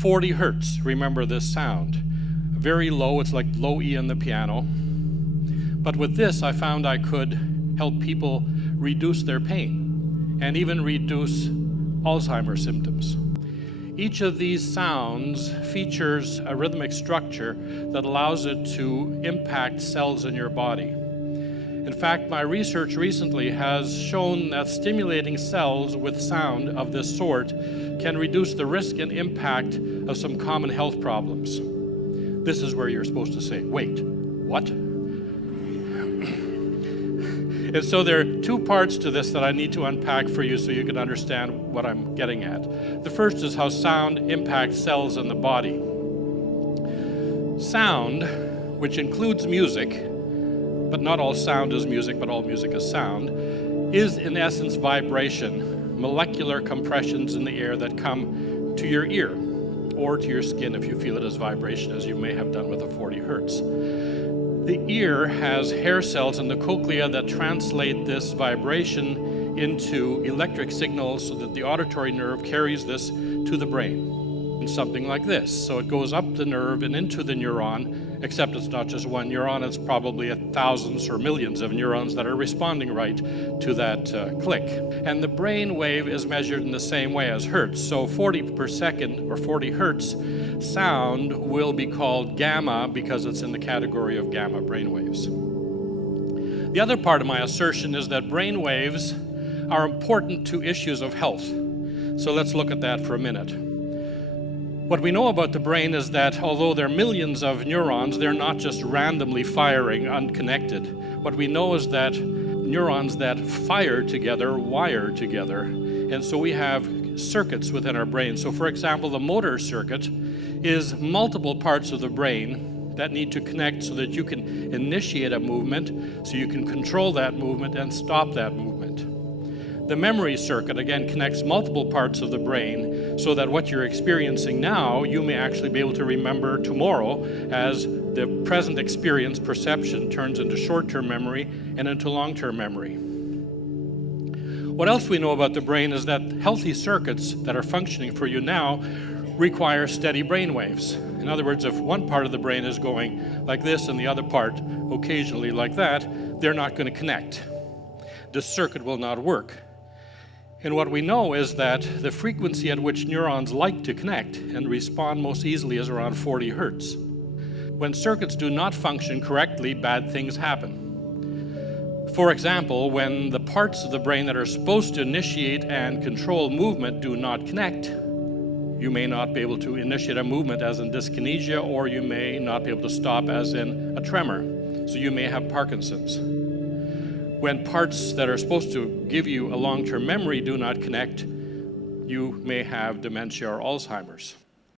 40 hertz, remember this sound. Very low, it's like low E on the piano. But with this, I found I could help people reduce their pain and even reduce Alzheimer's symptoms. Each of these sounds features a rhythmic structure that allows it to impact cells in your body. In fact, my research recently has shown that stimulating cells with sound of this sort can reduce the risk and impact of some common health problems. This is where you're supposed to say, wait, what? And so there are two parts to this that I need to unpack for you so you can understand what I'm getting at. The first is how sound impacts cells in the body. Sound, which includes music, but not all sound is music, but all music is sound, is in essence vibration, molecular compressions in the air that come to your ear or to your skin if you feel it as vibration, as you may have done with a 40 hertz. The ear has hair cells in the cochlea that translate this vibration into electric signals so that the auditory nerve carries this to the brain. And something like this. So it goes up the nerve and into the neuron, except it's not just one neuron, it's probably thousands or millions of neurons that are responding right to that click. And the brain wave is measured in the same way as hertz. So 40 per second or 40 hertz sound will be called gamma because it's in the category of gamma brain waves. The other part of my assertion is that brain waves are important to issues of health. So let's look at that for a minute. What we know about the brain is that although there are millions of neurons, they're not just randomly firing unconnected. What we know is that neurons that fire together wire together. And so we have circuits within our brain. So for example, the motor circuit is multiple parts of the brain that need to connect so that you can initiate a movement, so you can control that movement and stop that movement. The memory circuit, again, connects multiple parts of the brain so that what you're experiencing now, you may actually be able to remember tomorrow as the present experience, perception, turns into short-term memory and into long-term memory. What else we know about the brain is that healthy circuits that are functioning for you now require steady brain waves. In other words, if one part of the brain is going like this and the other part occasionally like that, they're not going to connect. The circuit will not work. And what we know is that the frequency at which neurons like to connect and respond most easily is around 40 hertz. When circuits do not function correctly, bad things happen. For example, when the parts of the brain that are supposed to initiate and control movement do not connect, you may not be able to initiate a movement as in dyskinesia, or you may not be able to stop as in a tremor. So you may have Parkinson's. When parts that are supposed to give you a long-term memory do not connect, you may have dementia or Alzheimer's.